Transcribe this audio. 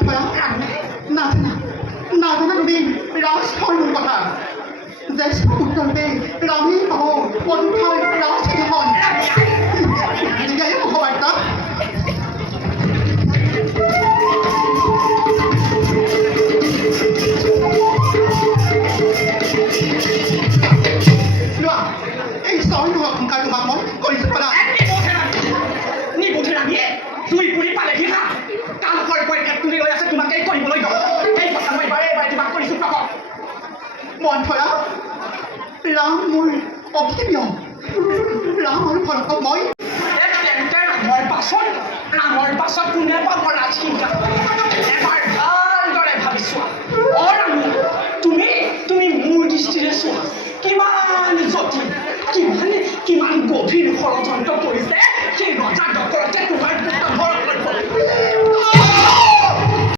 মন্থৰা নাজানা নাজানা তুমি ৰাজধৰ্মৰ কথা জ্যেষ্ঠ পুত্ৰৰূপে ৰামেই পাব পন্থাৰ ৰাজসিংহন এয়াই মহাবাৰ্তা লোৱা এই ছয় নোহোৱা সংসাৰ তোমাক মই কৰিছোঁ পালা দুই পুৰি পালে কি খা কাম কৰি তুলি লৈ আছে তোমাক এই কৰিবলৈ দিওঁ এই কথা মই বাৰে বাৰে তোমাক কৰিছোঁ প্ৰকট মন্থৰা ৰাম মোৰ অভিপ্ৰিয় ৰাম আৰু ভৰতক মই ৰামৰ পাছত কোনে পাব ৰাজসিংহা এবাৰ ভালদৰে ভাবিছোৱা অ ৰাম তুমি মোৰ দৃষ্টিৰে চোৱা